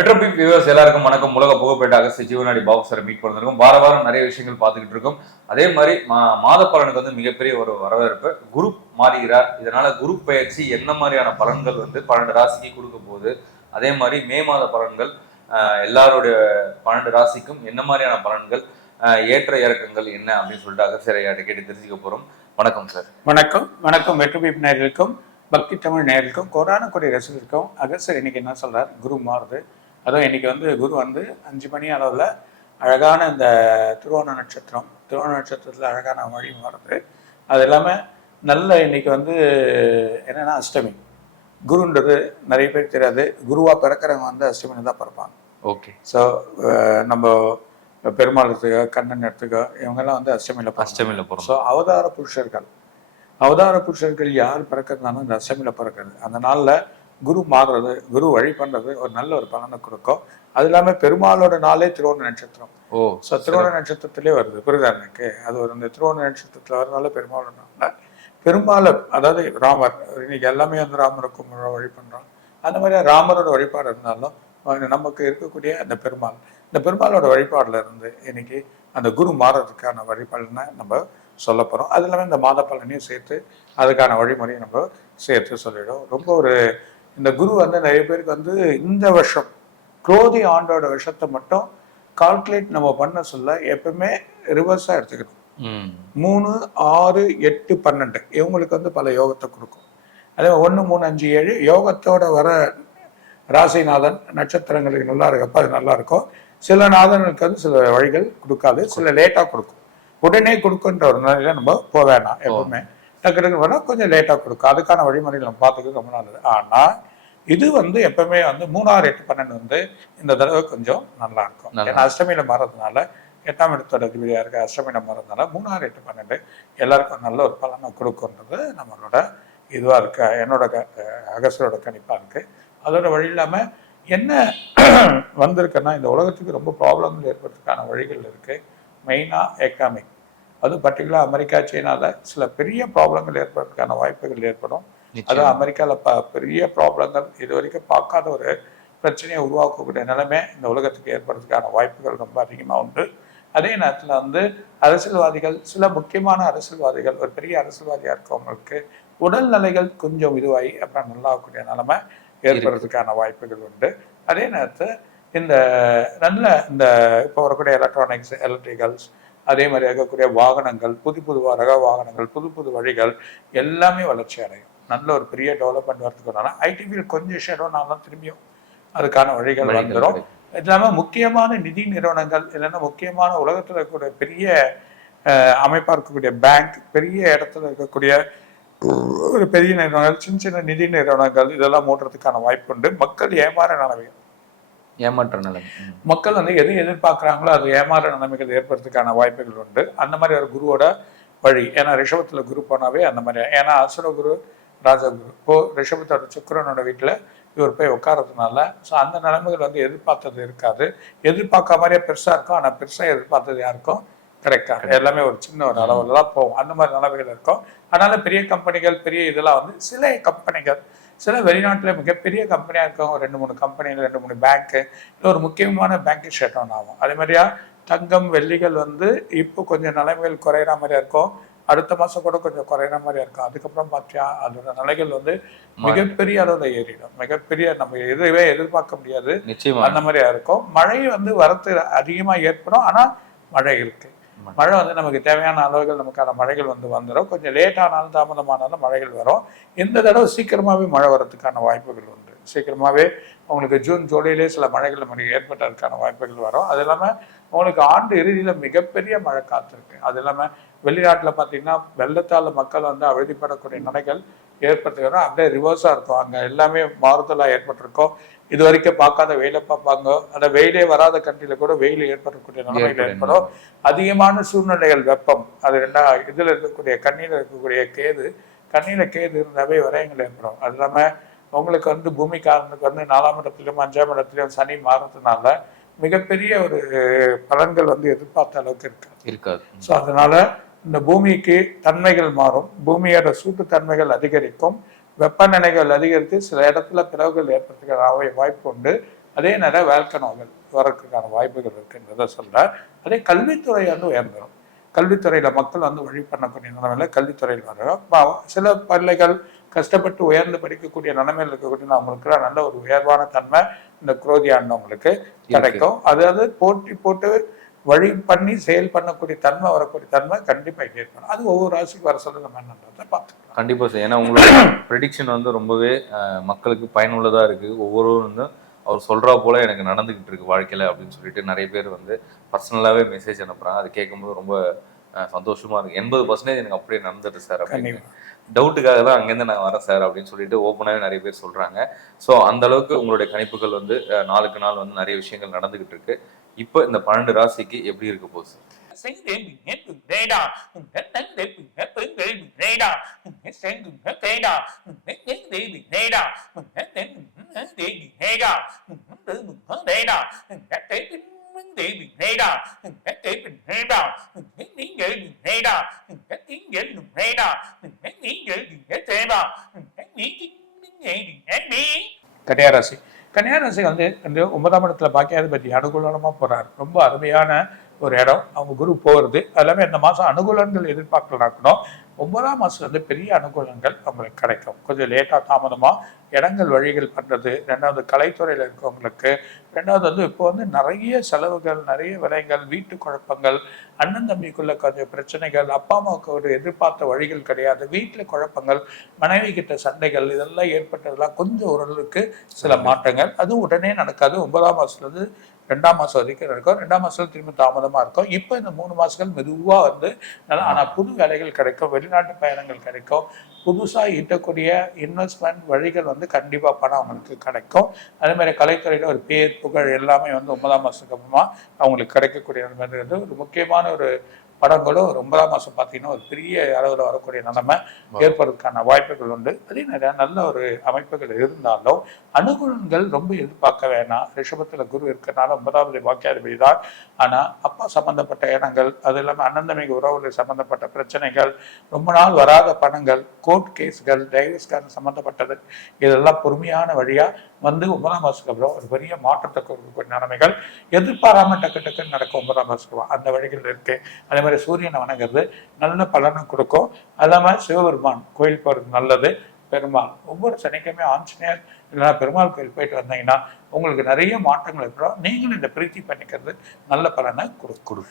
மெட்ரோபிக் viewers எல்லாருக்கும் வணக்கம். உலக புகழ்பெற்ற அகஸ்திய ஜீவனாடி பாக்ஸரை மீட் பண்ணிருக்கோம். வாரம் நிறைய விஷயங்கள் பார்த்துக்கிட்டு இருக்கோம். அதே மாதிரி மாத பலனுக்கு வந்து மிகப்பெரிய ஒரு வரவேற்பு. குரு மாறுகிறார். இதனால குரு பயிற்சி என்ன மாதிரியான பலன்கள் வந்து 12 ராசிக்கு கொடுக்க போகுது, அதே மாதிரி மே மாத பலன்கள் எல்லாருடைய 12 ராசிக்கும் என்ன மாதிரியான பலன்கள், ஏற்ற இறக்கங்கள் என்ன அப்படின்னு சொல்லிட்டு அகஸ்தியரையாட்ட கேட்டு தெரிஞ்சுக்க போறோம். வணக்கம் சார். வணக்கம். மெட்ரோபிக் நேயர்களுக்கும் பக்தி தமிழ் நேயர்களுக்கும் கொரோனா ரசிகருக்கும் அகஸ்தியர் இன்னைக்கு என்ன சொல்றார்? குரு மாறுது. அதுவும் இன்னைக்கு வந்து குரு வந்து 5 மணி அளவில் அழகான இந்த திருவோண நட்சத்திரத்தில் அழகான வழி மாறுது. அது இல்லாமல் நல்ல இன்னைக்கு வந்து என்னென்னா அஷ்டமி. குருன்றது நிறைய பேர் தெரியாது. குருவாக பிறக்கிறவங்க வந்து அஷ்டமியில் தான் பிறப்பாங்க. ஓகே. ஸோ நம்ம பெருமாள் எடுத்துக்கோ, கண்ணன் எடுத்துக்கோ, இவங்கெல்லாம் வந்து அஷ்டமியில் போகிறோம். ஸோ அவதார புருஷர்கள் யார் பிறக்கிறதுனாலும் இந்த அஷ்டமியில் பிறக்கிறது. அந்த நாளில் குரு மாறுறது, குரு வழி பண்ணுறது ஒரு நல்ல ஒரு பலனை கொடுக்கும். அது இல்லாமல் பெருமாளோட நாளே திருவோண நட்சத்திரம். ஸோ திருவோண நட்சத்திரத்திலே வருது. புரியுதா எனக்கு? அது ஒரு இந்த திருவோண நட்சத்திரத்தில் வரனால பெருமாளோட நாளில் பெருமாளை, அதாவது ராமர், இன்னைக்கு எல்லாமே வந்து ராமருக்கு வழி பண்ணுறோம். அந்த மாதிரி ராமரோட வழிபாடு இருந்தாலும் நமக்கு இருக்கக்கூடிய அந்த பெருமாளோட வழிபாடுல இருந்து இன்னைக்கு அந்த குரு மாறுறதுக்கான வழிபாடுன்னு நம்ம சொல்ல போகிறோம். அது இல்லாமல் இந்த மாத பலனையும் சேர்த்து அதுக்கான வழிமுறையும் நம்ம சேர்த்து சொல்லிடும். ரொம்ப ஒரு இந்த குரு வந்து நிறைய பேருக்கு வந்து இந்த வருஷம் குரோதி ஆண்டோட விஷத்தை மட்டும் கால்குலேட் நம்ம பண்ண சொல்ல எப்பவுமே ரிவர்ஸாக எடுத்துக்கணும். 3, 6, 8, 12 இவங்களுக்கு வந்து பல யோகத்தை கொடுக்கும். அதே 1, 3, 5, 7 யோகத்தோட வர ராசிநாதன் நட்சத்திரங்களுக்கு நல்லா இருக்கப்ப அது நல்லா இருக்கும். சில நாதனுக்கு வந்து சில வழிகள் கொடுக்காது, சில லேட்டாக கொடுக்கும். உடனே கொடுக்குன்ற ஒரு நிலையில நம்ம போக வேணாம். எப்பவுமே டக்கு வேணா கொஞ்சம் லேட்டாக கொடுக்கும். அதுக்கான வழிமுறைகள் நம்ம பார்த்துக்க ரொம்ப நல்லது. ஆனால் இது வந்து எப்பவுமே வந்து 3, 6, 8, 12 வந்து இந்த தடவை கொஞ்சம் நல்லா இருக்கும். ஏன்னா அஷ்டமியில மாறதுனால, 8ஆம் இடத்தோட அதிபதியாக இருக்க அஷ்டமியில மாறதுனால 3, 6, 8, 12 எல்லாருக்கும் நல்ல ஒரு பலனை கொடுக்குன்றது நம்மளோட இதுவாக இருக்கு. என்னோட அகஸ்தியரோட கணிப்பாக இருக்கு. அதோட வழி இல்லாமல் என்ன வந்திருக்குன்னா, இந்த உலகத்துக்கு ரொம்ப ப்ராப்ளங்கள் ஏற்படுறதுக்கான வழிகள் இருக்கு. மெயினாக எக்கனாமிக், அதுவும் பர்டிகுலர் அமெரிக்கா, சீனாவில் சில பெரிய ப்ராப்ளங்கள் ஏற்படுறதுக்கான வாய்ப்புகள் ஏற்படும். அதுவும் அமெரிக்காவில் பெரிய ப்ராப்ளங்கள், இது வரைக்கும் பார்க்காத ஒரு பிரச்சனையை உருவாக்கக்கூடிய நிலைமை இந்த உலகத்துக்கு ஏற்படுறதுக்கான வாய்ப்புகள் ரொம்ப அதிகமாக உண்டு. அதே நேரத்தில் வந்து அரசியல்வாதிகள், சில முக்கியமான அரசியல்வாதிகள், ஒரு பெரிய அரசியல்வாதியாக இருக்கவங்களுக்கு உடல்நிலைகள் கொஞ்சம் இதுவாகி அப்புறம் நல்லாகக்கூடிய நிலைமை ஏற்படுறதுக்கான வாய்ப்புகள் உண்டு. அதே நேரத்தில் இந்த நல்ல இந்த இப்போ வரக்கூடிய எலக்ட்ரிக்கல்ஸ், அதே மாதிரி இருக்கக்கூடிய வாகனங்கள், புது ரக வாகனங்கள், புது வழிகள் எல்லாமே வளர்ச்சி அடையும். நல்ல ஒரு பெரிய டெவலப்மெண்ட் வரதுக்குனால ஐடி ஃபீல்ட் கொஞ்சம் ஷேடோனாலும் திரும்பியும் அதுக்கான வழிகள் வந்துடும். இது இல்லாமல் முக்கியமான நிதி நிறுவனங்கள், இல்லைன்னா முக்கியமான உலகத்தில் இருக்கக்கூடிய பெரிய அமைப்பாக இருக்கக்கூடிய பேங்க், பெரிய இடத்துல இருக்கக்கூடிய ஒரு பெரிய நிறுவனங்கள், சின்ன நிதி நிறுவனங்கள் இதெல்லாம் மூடுறதுக்கான வாய்ப்பு உண்டு. மக்கள் ஏமாற்ற நிலைமை, மக்கள் வந்து எது எதிர்பார்க்குறாங்களோ அது ஏமாற நிலைமைகள் ஏற்படுறதுக்கான வாய்ப்புகள் உண்டு. அந்த மாதிரி ஒரு குருவோட வழி. ஏன்னா ரிஷபத்தில் குரு போனாவே அந்த மாதிரி, ஏன்னா அசுர குரு ராஜகுரு இப்போ ரிஷபத்தோட சுக்கிரனோட வீட்டில் இவர் போய் உட்காரதுனால ஸோ அந்த நிலைமைகள் வந்து எதிர்பார்த்தது இருக்காது. எதிர்பார்க்க மாதிரியே பெருசாக இருக்கும், ஆனால் பெருசாக எதிர்பார்த்தது யாருக்கும் கிடைக்காது. எல்லாமே ஒரு சின்ன ஒரு அளவில் தான் போகும். அந்த மாதிரி நிலைமைகள் இருக்கும். அதனால பெரிய கம்பெனிகள், பெரிய இதெல்லாம் வந்து சில கம்பெனிகள், சில வெளிநாட்டில் மிகப்பெரிய கம்பெனியாக இருக்கவங்க 2, 3 கம்பெனிகள், 2, 3 பேங்க்கு, இல்லை ஒரு முக்கியமான பேங்க்கு ஷட் டவுன் ஆகும். அதே மாதிரியா தங்கம் வெள்ளிகள் வந்து இப்போ கொஞ்சம் நிலைமைகள் குறையிற மாதிரியா இருக்கும். அடுத்த மாதம் கூட கொஞ்சம் குறையிற மாதிரியா இருக்கும். அதுக்கப்புறம் பார்த்தியா அதோட நிலைகள் வந்து மிகப்பெரிய அளவில் ஏறிடும். மிகப்பெரிய நம்ம எதுவே எதிர்பார்க்க முடியாது, அந்த மாதிரியா இருக்கும். மழை வந்து வரத்து அதிகமாக ஏற்படும், ஆனால் மழை இருக்கு. மழை வந்து நமக்கு தேவையான அளவுகள் நமக்கான மழைகள் வந்து வந்துடும். கொஞ்சம் லேட்டானாலும் தாமதமானாலும் மழைகள் வரும். இந்த தடவை சீக்கிரமாகவே மழை வரதுக்கான வாய்ப்புகள் உண்டு. சீக்கிரமாகவே உங்களுக்கு ஜூன், ஜூலையிலே சில மழைகள் நமக்கு ஏற்பட்டதுக்கான வாய்ப்புகள் வரும். அது இல்லாமல் உங்களுக்கு ஆண்டு இறுதியில் மிகப்பெரிய மழை காத்திருக்கு. அது இல்லாமல் வெளிநாட்டில் பார்த்தீங்கன்னா வெள்ளத்தால் மக்கள் வந்து அவதிப்படக்கூடிய நிலைகள் ஏற்படுத்துகிறோம். அப்படியே ரிவர்ஸாக இருக்கும். அங்கே எல்லாமே மாறுதலாக ஏற்பட்டிருக்கும். இது வரைக்கும் பார்க்காத வெயிலை பார்ப்பாங்க. அந்த வெயிலே வராத கண்ட்ரியில் கூட வெயில் ஏற்படக்கூடிய நிலைமைகள் ஏற்படும். அதிகமான சூழ்நிலைகள், வெப்பம், அது இதில் இருக்கக்கூடிய கண்ணியில் இருக்கக்கூடிய கண்ணியில் கேது இருந்தாவே விரயங்கள் ஏற்படும். அது இல்லாமல் உங்களுக்கு வந்து பூமிக்காரனுக்கு வந்து 4ஆம் இடத்துலையும் 5ஆம் இடத்துலையும் சனி மாறுறதுனால மிகப்பெரிய ஒரு பலன்கள் வந்து எதிர்பார்த்த அளவுக்கு இருக்காது. ஸோ அதனால இந்த பூமிக்கு தன்மைகள் மாறும். பூமியோட சூட்டு தன்மைகள் அதிகரிக்கும். வெப்பநிலைகள் அதிகரித்து சில இடத்துல பிளவுகள் ஏற்படுத்துகிற வாய்ப்பு உண்டு. அதே நேரம் வேல்கனோகள் வரதுக்கான வாய்ப்புகள் இருக்குன்றத சொல்றார். அதே கல்வித்துறை வந்து உயர்ந்துடும். கல்வித்துறையில மக்கள் வந்து வழி பண்ணக்கூடிய நிலைமையில கல்வித்துறையில் வரும். சில பிள்ளைகள் கஷ்டப்பட்டு உயர்ந்து படிக்கக்கூடிய நிலைமையில் இருக்கக்கூடிய அவங்களுக்கு நல்ல ஒரு உயர்வான தன்மை இந்த குரோதி ஆண்டவங்களுக்கு கிடைக்கும். அதாவது போட்டி போட்டு வழி பண்ணி செயல் பண்ணக்கூடிய தன்மை வரக்கூடிய தன்மை கண்டிப்பா ஏற்படும். அது ஒவ்வொரு ராசிக்கு வர சொல்ல நம்ம என்னன்றதை பார்த்துக்கலாம். கண்டிப்பா சார். ஏன்னா உங்களோட ப்ரெடிக்ஷன் வந்து ரொம்பவே மக்களுக்கு பயனுள்ளதா இருக்கு. ஒவ்வொருவரும் வந்து அவர் சொல்றா போல எனக்கு நடந்துகிட்டு இருக்கு வாழ்க்கையில அப்படின்னு சொல்லிட்டு நிறைய பேர் வந்து பர்சனலாவே மெசேஜ் அனுப்புறாங்க. அது கேட்கும்போது ரொம்ப சந்தோஷமா இருக்கு. 80% எனக்கு அப்படியே நடந்துட்டு சார் அப்படின்னு. டவுட்டுக்காக தான் அங்கேருந்து நான் வரேன் சார் அப்படின்னு சொல்லிட்டு ஓப்பனாகவே நிறைய பேர் சொல்றாங்க. ஸோ அந்த அளவுக்கு உங்களுடைய கணிப்புகள் வந்து நாளுக்கு நாள் வந்து நிறைய விஷயங்கள் நடந்துகிட்டு இருக்கு. இப்போ இந்த 12 ராசிக்கு எப்படி இருக்க போகுது சார்? கன்னியாராசி கன்னியாராசி வந்து இந்த 9ஆம் இடத்துல பாக்கியாதிபதி அனுகூலமா போறாரு. ரொம்ப அருமையான ஒரு இடம் அவங்க குரு போகிறது. அது எல்லாமே இந்த மாசம் அனுகூலங்கள் எதிர்பார்க்கலாக்கணும். 9ஆம் மாசம் வந்து பெரிய அனுகூலங்கள் அவங்களுக்கு கிடைக்கும். கொஞ்சம் லேட்டா தாமதமா இடங்கள் வழிகள் பண்றது. ரெண்டாவது கலைத்துறையில இருக்கவங்களுக்கு. ரெண்டாவது வந்து இப்போ வந்து நிறைய செலவுகள், நிறைய விலைகள், வீட்டு குழப்பங்கள், அண்ணன் தம்பிக்குள்ள கொஞ்சம் பிரச்சனைகள், அப்பா அம்மாவுக்கு ஒரு எதிர்பார்த்த வழிகள் கிடையாது, வீட்டுல குழப்பங்கள், மனைவி கிட்ட சண்டைகள், இதெல்லாம் ஏற்பட்டதெல்லாம் கொஞ்சம் ஓரளவுக்கு சில மாற்றங்கள். அது உடனே நடக்காது. 9ஆம் மாசத்துல இருந்து 2ஆம் மாசம் வரைக்கும் இருக்கும். 2ஆம் மாசத்துல திரும்ப தாமதமா இருக்கும். இப்போ இந்த 3 மாசங்கள் மெதுவா வந்து ஆனா புது வேலைகள் கிடைக்கும், வெளிநாட்டு பயணங்கள் கிடைக்கும், புதுசா ஈட்டக்கூடிய இன்வெஸ்ட்மெண்ட் வழிகள் வந்து கண்டிப்பா பணம் அவங்களுக்கு கிடைக்கும். அதே மாதிரி கலைத்துறையில ஒரு பேர் புகழ் எல்லாமே வந்து 9ஆம் மாசத்துக்கு அப்புறமா அவங்களுக்கு கிடைக்கக்கூடிய வந்து ஒரு முக்கியமான ஒரு படங்களும் 9ஆம் மாசம் பார்த்தீங்கன்னா ஒரு பெரிய அளவில் வரக்கூடிய நிலைமை ஏற்படுறதுக்கான வாய்ப்புகள் உண்டு. அதே நிறைய நல்ல ஒரு அமைப்புகள் இருந்தாலும் அனுகூலங்கள் ரொம்ப எதிர்பார்க்க வேணாம். ரிஷபத்துல குரு இருக்கிறனால 9ஆவது வாக்கியாதிபதி தான். ஆனா அப்பா சம்பந்தப்பட்ட இடங்கள், அது இல்லாமல் அண்ணந்தமைக்கு உறவுகள் சம்பந்தப்பட்ட பிரச்சனைகள், ரொம்ப நாள் வராத பணங்கள், கோர்ட் கேஸ்கள், டைவர்ஸ்காரன் சம்பந்தப்பட்டது, இதெல்லாம் பொறுமையான வழியா வந்து 9ஆம் மாசத்துக்கு அப்புறம் ஒரு பெரிய மாற்றத்தை கொடுக்கக்கூடிய நிலைமைகள் எதிர்பாராம டக்கு டக்குன்னு நடக்கும். 9ஆம் மாசத்துக்கு அந்த வழிகள் இருக்கு. அதே மாதிரி சூரியனை வணங்குறது நல்ல பலனை கொடுக்கும். அது இல்லாமல் சிவபெருமான் கோயில் போறது நல்லது. பெருமாள் ஒவ்வொரு சனிக்கிழமை ஆஞ்சநேயர் இல்லைன்னா பெருமாள் கோயில் போயிட்டு வந்தீங்கன்னா உங்களுக்கு நிறைய மாற்றங்கள் இருக்கிறோம். நீங்களும் இந்த பிரீத்தி பண்ணிக்கிறது நல்ல பலனை கொடுக்கும்.